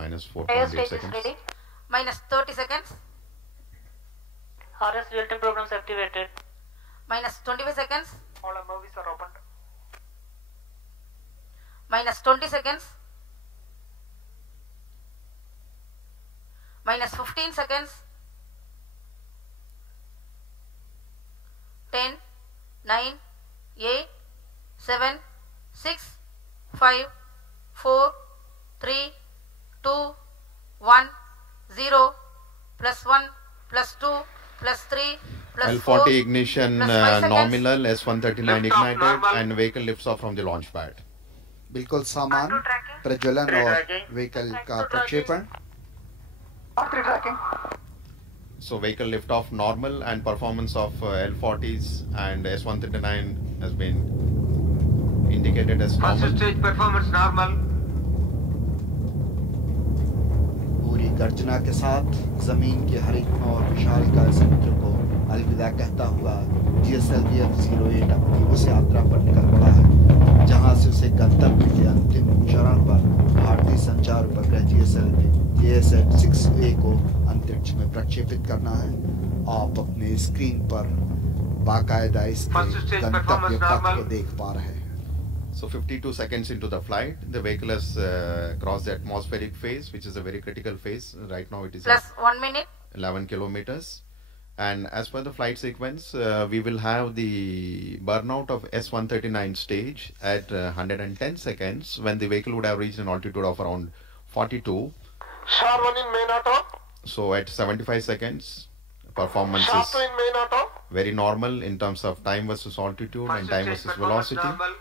minus 4.8 seconds. Ready. Minus 30 seconds. RS real-time programs activated. Minus 25 seconds. All movies are opened. Minus 20 seconds. Minus 15 seconds. 10, 9, 8, 7, 6, 5, 4, 3, 2, 1, 0, plus 1, plus 2, plus 3, plus 4. L40 ignition plus 5 seconds. nominal, S139 ignited, and vehicle lifts off from the launch pad. बिल्कुल सामान प्रज्वलन और vehicle का प्रक्षेपण. So vehicle lift off normal, and performance of L40s and S139 has been indicated as normal. First stage performance normal. पूरी गर्जना के साथ जमीन के हरित और विशालकाय समुद्र को अलविदा कहता हुआ GSLV Mk-II अपनी उस यात्रा पर निकल पड़ा है जहां से उसे गंतव्य के अंतिम चरण पर भारतीय संचार उपग्रह GSAT-6A को अंतरिक्ष में प्रक्षेपित करना है. आप अपने स्क्रीन पर बाकायदा इसके गंतव्य पथ को देख पा रहे हैं. So 52 seconds into the flight, the vehicle has crossed the atmospheric phase, which is a very critical phase. Right now it is Plus 1 minute. 11 kilometers. And as per the flight sequence, we will have the burnout of S139 stage at 110 seconds when the vehicle would have reached an altitude of around 42. Sharp one in main auto. So at 75 seconds, performance Sharp is two in main auto. very normal in terms of time versus altitude and time versus velocity. Normal.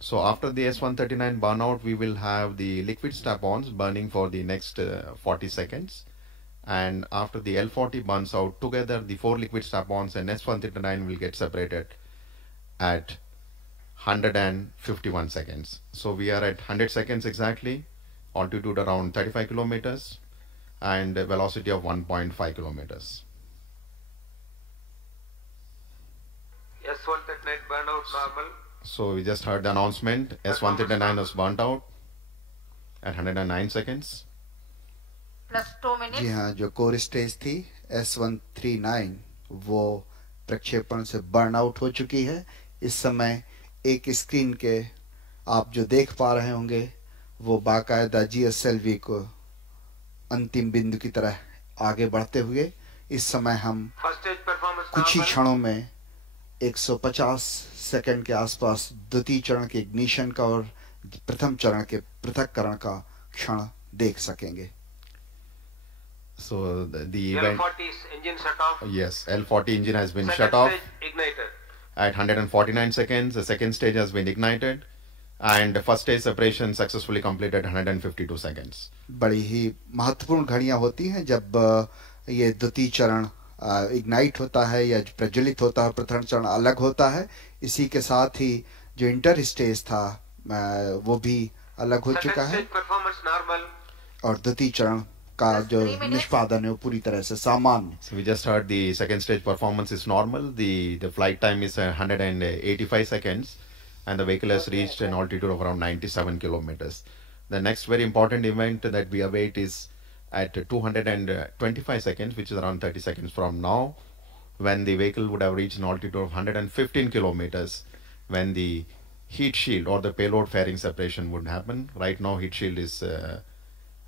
So after the S139 burnout, we will have the liquid strap-ons burning for the next 40 seconds. And after the L40 burns out, together the 4 liquid strap-ons and S139 will get separated at 151 seconds. So we are at 100 seconds exactly, altitude around 35 kilometers and a velocity of 1.5 kilometers. S139 burnout normal. So we just heard the announcement, S139 was burnt out at 109 seconds. Plus 2 minutes. जी हाँ, जो core stage थी S139 वो प्रक्षेपण से burn out हो चुकी है. इस समय एक स्क्रीन के आप जो देख पा रहे होंगे वो बाकायदा GSLV को अंतिम बिंदु की तरह आगे बढ़ते हुए इस समय हम कुछ ही क्षणों में 150 सेकंड के आसपास द्वितीय चरण के इग्निशन का और प्रथम चरण के पृथक्करण का क्षण देख सकेंगे. So the event, L40's engine shut off. yes, L40 engine has been Second shut off stage ignited. at 149 seconds. The second stage has been ignited, and the first stage separation successfully completed at 152 seconds. बड़ी ही महत्वपूर्ण घड़ियां होती हैं जब ये द्वितीय चरण ignite होता है या प्रज्वलित होता है, प्रथम चरण अलग होता है. इसी के साथ ही जो इंटर स्टेज था वो भी अलग हो चुका है और द्वितीय चरण का जो निष्पादन है वो पूरी तरह से सामान्य. So we just heard the second stage performance is normal. The flight time is 185 seconds, and the vehicle has reached an altitude of around 97 kilometers. The next very important event that we await is at 225 seconds, which is around 30 seconds from now, when the vehicle would have reached an altitude of 115 kilometers, when the heat shield or the payload fairing separation would happen. Right now, heat shield is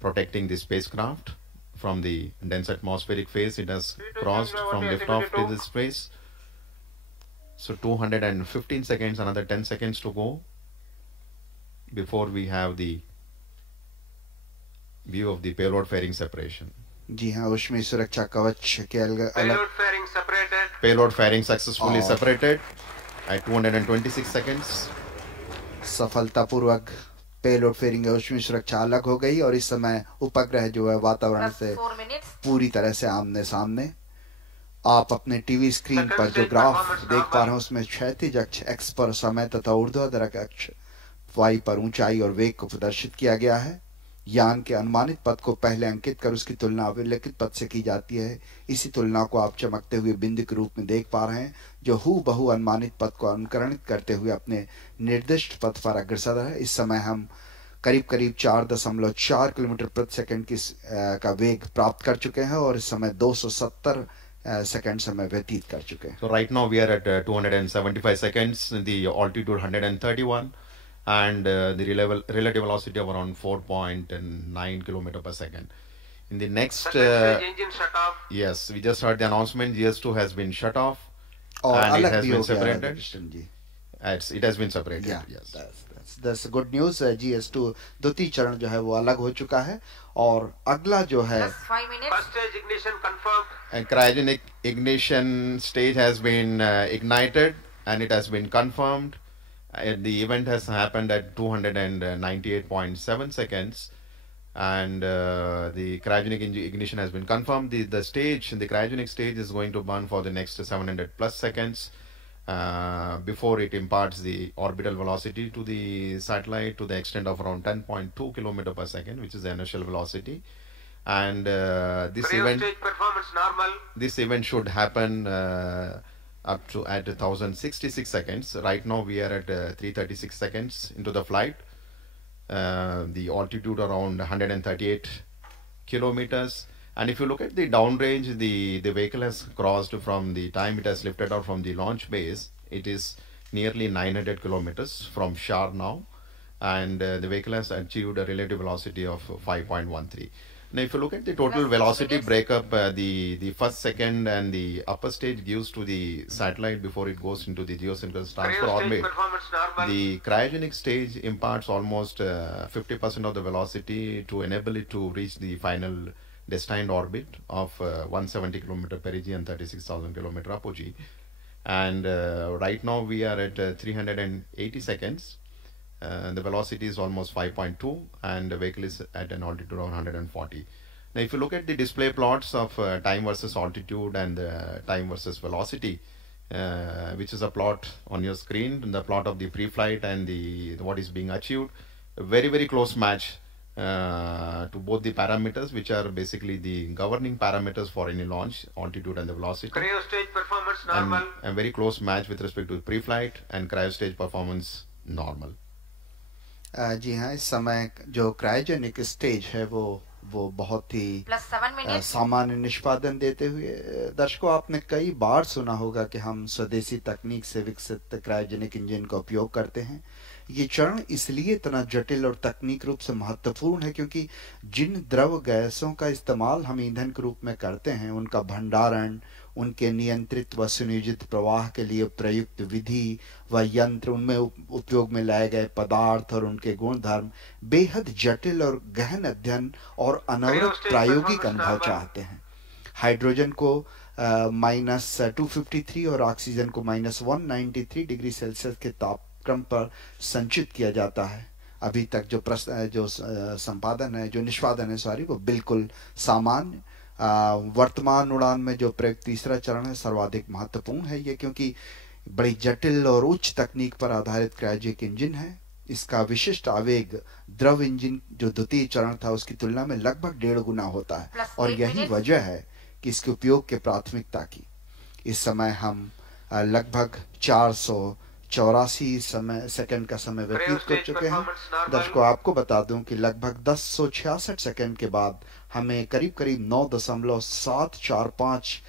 protecting the spacecraft from the dense atmospheric phase. It has crossed from liftoff to this phase. So 215 seconds, another 10 seconds to go before we have the view of the payload fairing separation. जी हाँ, उसमें सुरक्षा कवच के अलग Payload fairing separated. Payload fairing successfully separated at 226 seconds. सफलतापूर्वक payload fairing उसमें सुरक्षा अलग हो गई और इस समय उपग्रह जो है वातावरण से पूरी तरह से आमने सामने. आप अपने टीवी स्क्रीन पर जो ग्राफ देख पा रहे हैं उसमें क्षैतिज अक्ष एक्स पर समय तथा ऊर्ध्वाधर अक्ष वाई पर ऊंचाई और वेग को प्रदर्शित किया गया है. यान के अनुमानित पथ को पहले अंकित कर उसकी तुलना अभिलेखित पथ से की जाती है. इसी तुलना को आप चमकते हुए बिंदु के रूप में देख पा रहे हैं जो हूबहू अनुमानित पथ को अनुकरणित करते हुए अपने निर्दिष्ट पथ पर अग्रसर है. इस समय हम करीब करीब 4.4 किलोमीटर प्रति सेकंड का वेग प्राप्त कर चुके हैं और इस समय 270 सेकंड समय व्यतीत कर चुके हैं. So right now we are at 275 seconds, the altitude 131, and the relative velocity of around 4.9 kilometer per second. In the next, Second stage engine shut off. yes, we just heard the announcement. GS2 has been shut off, और and it अलग has भी been हो गया है separated. Krishna ji. It has been separated. Yeah, Yes. that's good news. GS2 द्वितीय चरण जो है वो अलग हो चुका है और अगला जो है Plus 5 minutes. First stage ignition confirmed. And cryogenic ignition stage has been ignited, and it has been confirmed. The event has happened at 298.7 seconds, and the cryogenic ignition has been confirmed. The cryogenic stage is going to burn for the next 700 plus seconds before it imparts the orbital velocity to the satellite to the extent of around 10.2 kilometer per second, which is the inertial velocity. And this Cryo event stage performance normal. should happen up to at 1066 seconds. Right now we are at 336 seconds into the flight. The altitude around 138 kilometers. And if you look at the downrange, the vehicle has crossed from the time it has lifted out from the launch base. It is nearly 900 kilometers from Shar now, and the vehicle has achieved a relative velocity of 5.13. Now, if you look at the total velocity breakup, the first, second, and the upper stage gives to the satellite before it goes into the geosynchronous transfer Cryo stage orbit. performance normal. The cryogenic stage imparts almost 50% of the velocity to enable it to reach the final destined orbit of 170 km perigee and 36,000 km apogee. And right now we are at 380 seconds. The velocity is almost 5.2, and the vehicle is at an altitude of 140. Now, if you look at the display plots of time versus altitude and time versus velocity, which is a plot on your screen, the plot of the pre-flight and the what is being achieved, a very, very close match to both the parameters, which are basically the governing parameters for any launch, altitude and the velocity. Cryo stage performance normal. And a very close match with respect to pre-flight and cryo stage performance normal. जी हाँ, इस समय जो cryogenic stage है वो बहुत ही Plus 7 minutes. सामान्य निष्पादन देते हुए, दर्शकों आपने कई बार सुना होगा कि हम स्वदेशी तकनीक से विकसित क्रायोजेनिक इंजन का उपयोग करते हैं. ये चरण इसलिए इतना जटिल और तकनीक रूप से महत्वपूर्ण है क्योंकि जिन द्रव गैसों का इस्तेमाल हम ईंधन के रूप में करते हैं उनका भंडारण, उनके नियंत्रित व सुनियोजित प्रवाह के लिए प्रयुक्त विधि व यंत्र, उनमें उपयोग में लाए गए पदार्थ और उनके गुणधर्म बेहद जटिल और गहन अध्ययन और अनवरत प्रायोगिक अनुभव चाहते हैं. हाइड्रोजन को -253 और ऑक्सीजन को -193 डिग्री सेल्सियस के तापक्रम पर संचित किया जाता है. अभी तक जो निष्पादन है वो बिल्कुल सामान्य. वर्तमान उड़ान में जो प्रयुक्त तीसरा चरण है सर्वाधिक महत्वपूर्ण है ये, क्योंकि बड़ी जटिल और उच्च तकनीक पर आधारित क्रायोजेनिक इंजन है. इसका विशिष्ट आवेग द्रव इंजन जो द्वितीय चरण था उसकी तुलना में लगभग 1.5 गुना होता है और यही वजह है कि इसके उपयोग के प्राथमिकता की. इस समय हम लगभग 484 सेकंड का समय व्यतीत कर चुके हैं. दर्शकों आपको बता दूं कि लगभग 1066 सेकंड के बाद हमें करीब 9.745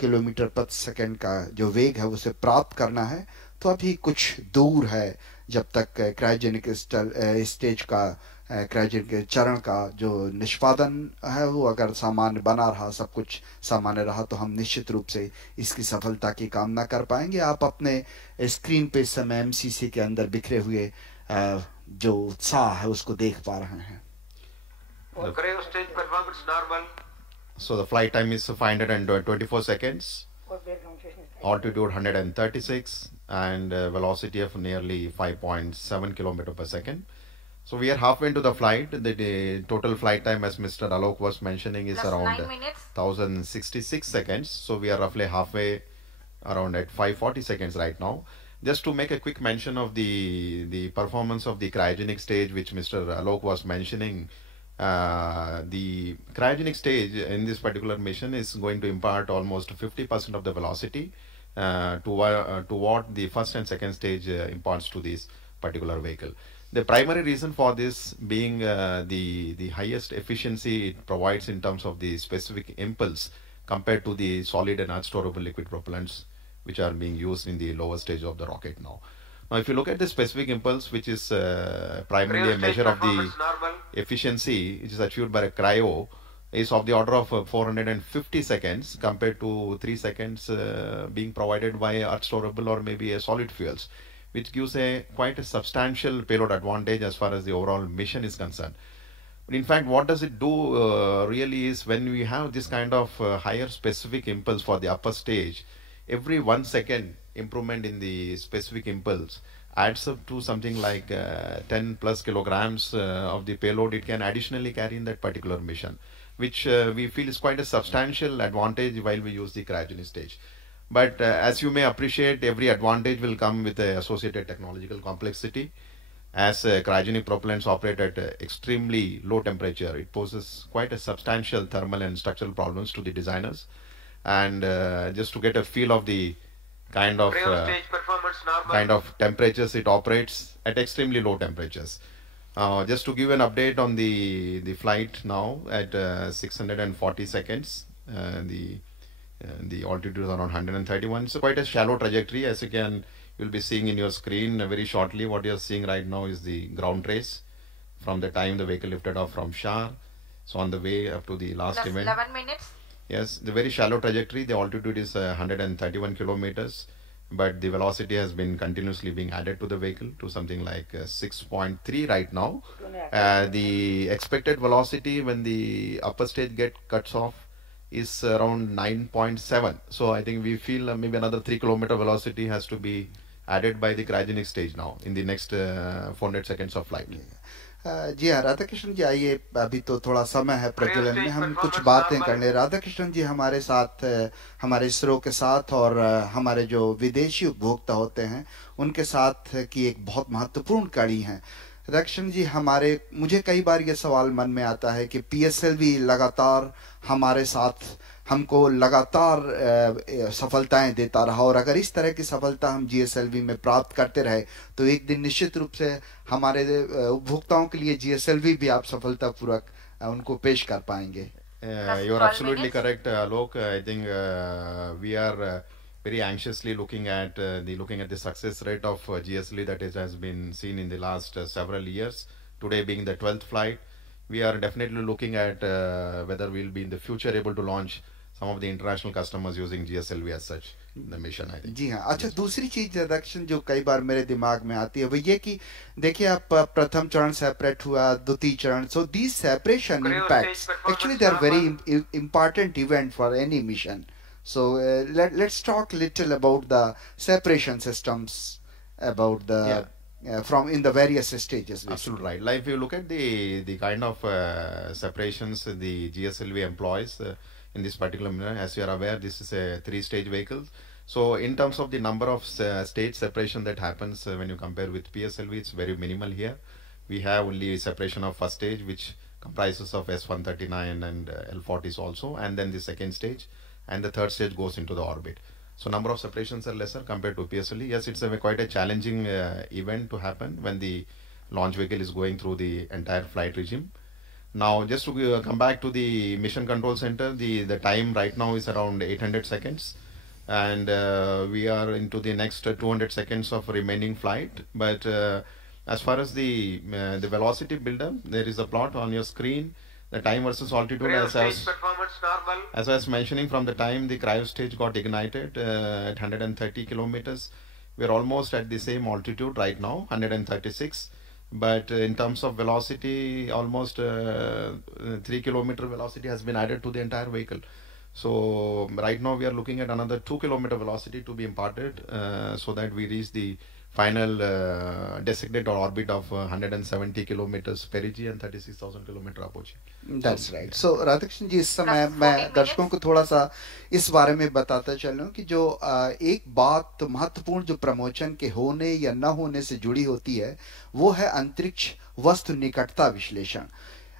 किलोमीटर प्रति सेकंड का जो वेग है उसे प्राप्त करना है. तो अभी कुछ दूर है जब तक क्रायोजेनिक स्टेज का क्रायोजेनिक चरण का जो निष्पादन है वो अगर सामान्य बना रहा, सब कुछ सामान्य रहा, तो हम निश्चित रूप से इसकी सफलता की कामना कर पाएंगे. आप अपने स्क्रीन पे इस समय एमसीसी के अंदर बिखरे हुए जो उत्साह है उसको देख पा रहे हैं. Cryo stage performance normal. So the flight time is 524 seconds, altitude 136, and velocity of nearly 5.7 km per second. So we are halfway into the flight. The total flight time, as Mr. Alok was mentioning, is Plus around 9 minutes. 1066 seconds. So we are roughly halfway, around at 540 seconds right now. Just to make a quick mention of the performance of the cryogenic stage, which Mr. Alok was mentioning. The cryogenic stage in this particular mission is going to impart almost 50% of the velocity to what the first and second stage imparts to this particular vehicle. The primary reason for this being the highest efficiency it provides in terms of the specific impulse compared to the solid and unstorable liquid propellants which are being used in the lower stage of the rocket now. Now, if you look at the specific impulse, which is primarily a measure of the efficiency, which is achieved by a cryo, is of the order of 450 seconds compared to 3 seconds being provided by unstorable or maybe a solid fuels, which gives a quite a substantial payload advantage as far as the overall mission is concerned. But in fact, what does it do really is when we have this kind of higher specific impulse for the upper stage, every 1 second improvement in the specific impulse adds up to something like 10 plus kilograms of the payload it can additionally carry in that particular mission, which we feel is quite a substantial advantage while we use the cryogenic stage. But as you may appreciate, every advantage will come with the associated technological complexity. As cryogenic propellants operate at extremely low temperature, it poses quite a substantial thermal and structural problems to the designers. And just to get a feel of the kind of temperatures it operates at extremely low temperatures. Just to give an update on the flight now at 640 seconds, the altitude is around 131. So quite a shallow trajectory, as you'll be seeing in your screen very shortly. What you're seeing right now is the ground trace from the time the vehicle lifted off from Shah. So on the way up to the last Plus event. 11 minutes. Yes, the very shallow trajectory, the altitude is 131 kilometers, but the velocity has been continuously being added to the vehicle to something like 6.3 right now. The expected velocity when the upper stage cuts off is around 9.7. So I think we feel maybe another 3 kilometer velocity has to be added by the cryogenic stage now in the next 400 seconds of flight. जी हाँ राधाकृष्ण जी, आइए अभी तो थोड़ा समय है प्रज्वलन में, हम कुछ बातें कर ले। राधाकृष्ण जी हमारे साथ, हमारे इसरो के साथ और हमारे जो विदेशी उपभोक्ता होते हैं उनके साथ की एक बहुत महत्वपूर्ण कड़ी है। राधाकृष्ण जी, मुझे कई बार ये सवाल मन में आता है कि पीएसएलवी लगातार हमारे साथ हमको लगातार सफलताएं देता रहा, और अगर इस तरह की सफलता हम जीएसएलवी में प्राप्त करते रहे तो एक दिन निश्चित रूप से हमारे उपभोक्ताओं के लिए जीएसएलवी भी आप सफलतापूर्वक उनको पेश कर पाएंगे। You are absolutely correct, Alok. I think we are very anxiously looking at the success rate of GSLV that has been seen in the last several years. Today being the 12th flight, we are definitely looking at whether we'll be in the future able to launch some of the international customers using GSLV as such the mission, I think. जी हाँ। अच्छा, दूसरी चीज दक्षिण जो कई बार मेरे दिमाग में आती है वो ये कि देखिए आप प्रथम चरण सेपरेट हुआ, द्वितीय चरण, so these separation impacts actually they are very important event for any mission. So let's talk little about the separation systems, about the from in the various stages. Absolutely right. Like if you look at the kind of separations the GSLV employs in this particular manner, as you are aware, this is a 3-stage vehicle. So in terms of the number of stage separation that happens when you compare with PSLV, it's very minimal here. We have only separation of first stage, which comprises of S139 and L40s also, and then the second stage, and the third stage goes into the orbit. So number of separations are lesser compared to PSLV. Yes, it's quite a challenging event to happen when the launch vehicle is going through the entire flight regime. Now, just to come back to the mission control center, the time right now is around 800 seconds, and we are into the next 200 seconds of remaining flight. But as far as the velocity buildup, there is a plot on your screen. The time versus altitude, as I was mentioning, from the time the cryo stage got ignited at 130 kilometers, we are almost at the same altitude right now, 136. But in terms of velocity, almost 3 kilometer velocity has been added to the entire vehicle. So right now we are looking at another 2 kilometer velocity to be imparted so that we reach the final designated orbit of 170 kilometers perigee and 36,000 kilometer apogee. That's right. So Radhakrishna ji, इस समय मैं दर्शकों को थोड़ा सा इस बारे में बताता चलूं कि जो एक बात महत्वपूर्ण जो प्रमोशन के होने या न होने से जुड़ी होती है वो है अंतरिक्ष वस्तु निकटता विश्लेषण।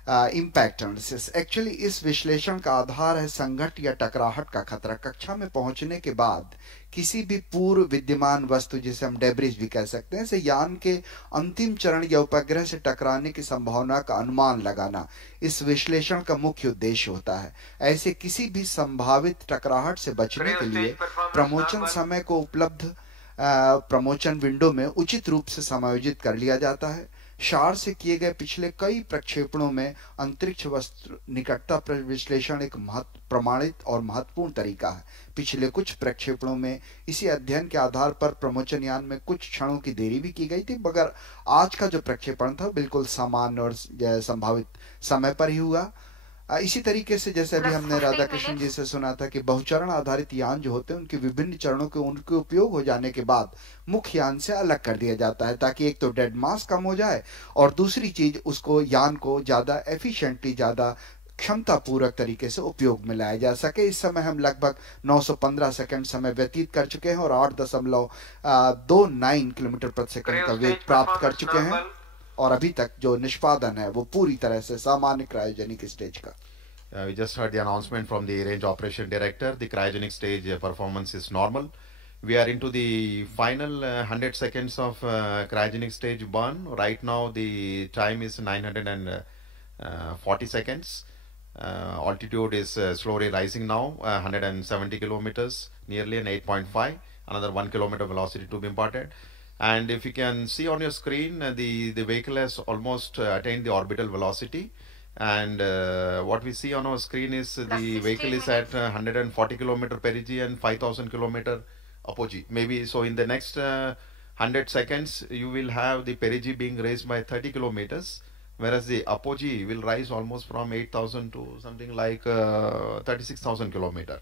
Impact analysis. एक्चुअली इस विश्लेषण का आधार है संघट या टकराहट का खतरा। कक्षा में पहुंचने के बाद किसी भी पूर्व विद्यमान वस्तु, जिसे हम डेब्रिज भी कह सकते हैं, से यान के अंतिम चरण या उपग्रह से टकराने की संभावना का अनुमान लगाना इस विश्लेषण का मुख्य उद्देश्य होता है। ऐसे किसी भी संभावित टकराहट से बचने के लिए प्रमोशन समय को उपलब्ध प्रमोशन विंडो में उचित रूप से समायोजित कर लिया जाता है। शार से किए गए पिछले कई प्रक्षेपणों में अंतरिक्ष वस्तु निकटता विश्लेषण एक प्रमाणित और महत्वपूर्ण तरीका है। पिछले कुछ प्रक्षेपणों में इसी अध्ययन के आधार पर प्रमोशन यान में कुछ क्षणों की देरी भी की गई थी, मगर आज का जो प्रक्षेपण था बिल्कुल सामान्य और संभावित समय पर ही हुआ। इसी तरीके से जैसे अभी हमने राधा कृष्ण जी से सुना था कि बहुचरण आधारित यान जो होते हैं उनके विभिन्न चरणों के उनके उपयोग हो जाने के बाद मुख्य यान से अलग कर दिया जाता है, ताकि एक तो डेड मास कम हो जाए और दूसरी चीज उसको यान को ज्यादा एफिशिएंटली, ज्यादा क्षमता पूर्वक तरीके से उपयोग में लाया जा सके। इस समय हम लगभग 915 सेकंड समय व्यतीत कर चुके हैं और 8.29 किलोमीटर प्रति सेकंड का वेग प्राप्त कर चुके हैं, और अभी तक जो निष्पादन है वो पूरी तरह से सामान्य क्रायोजेनिक स्टेज का। We just heard the announcement from the range operation director. The cryogenic stage performance is normal. We are into the final 100 seconds of cryogenic stage burn. Right now the time is 940 seconds. Altitude is slowly rising now, 170 kilometers, nearly an 8.5. Another 1 kilometer velocity to be imparted. And if you can see on your screen, the vehicle has almost attained the orbital velocity. And what we see on our screen is the vehicle is at 140 kilometer perigee and 5,000 kilometer apogee. Maybe so in the next 100 seconds you will have the perigee being raised by 30 kilometers, whereas the apogee will rise almost from 8,000 to something like 36,000 kilometer.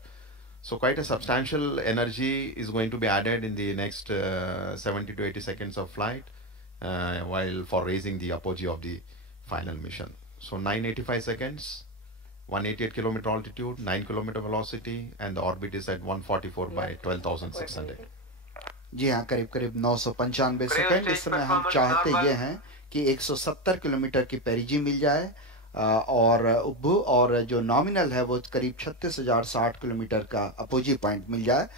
So quite a substantial energy is going to be added in the next 70 to 80 seconds of flight while for raising the apogee of the final mission. So 985 seconds, 188 kilometer altitude, 9 kilometer velocity, and the orbit is at 144 by 12,600. जी हाँ, करीब करीब 995 second. इस समय हम चाहते ये हैं कि 170 किलोमीटर की पेरिजी मिल जाए और जो नॉमिनल है वो करीब 36,060 किलोमीटर का अपोजी पॉइंट मिल जाए।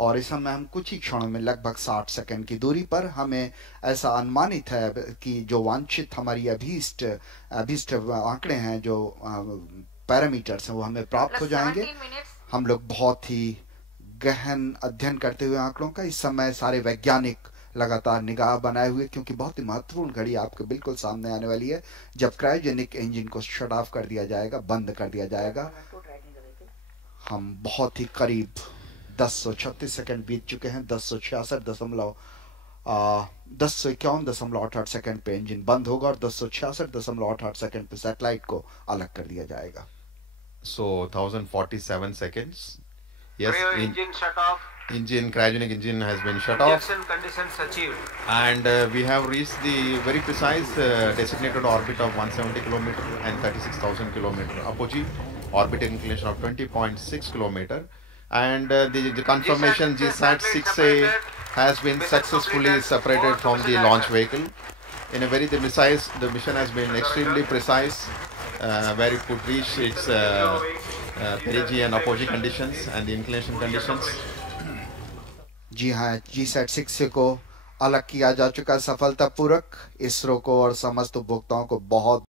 और इस समय हम कुछ ही क्षणों में लगभग 60 सेकंड की दूरी पर हमें ऐसा अनुमानित है कि जो वांछित हमारी अभीष्ट आंकड़े हैं, जो पैरामीटर्स हैं, वो हमें प्राप्त हो जाएंगे। हम लोग बहुत ही गहन अध्ययन करते हुए आंकड़ों का इस समय सारे वैज्ञानिक लगातार निगाह बनाए हुए, क्योंकि बहुत ही महत्वपूर्ण घड़ी आपके बिल्कुल सामने आने वाली है जब क्रायोजेनिक इंजन को शट ऑफ कर दिया जाएगा, बंद कर दिया जाएगा। हम बहुत ही करीब 1036 सेकंड बीत चुके हैं। 1051.88 सेकंड पे इंजन बंद होगा और 1066.88 सेकंड पे सैटेलाइट को अलग कर दिया जाएगा। So 1047 seconds. Yes, engine shut off. Cryogenic engine has been shut off. Injection conditions achieved. And we have reached the very precise designated orbit of 170 kilometer and 36,000 kilometer apogee, orbit inclination of 20.6 kilometer. And the confirmation GSAT-6A has been successfully separated from the launch vehicle. In a very precise, the mission has been extremely precise, where it could reach its perigee and apogee conditions and the inclination conditions. जी हाँ, GSAT-6A को अलग किया जा चुका सफलतापूर्वक। इसरो को और समस्त उपभोक्ताओं को बहुत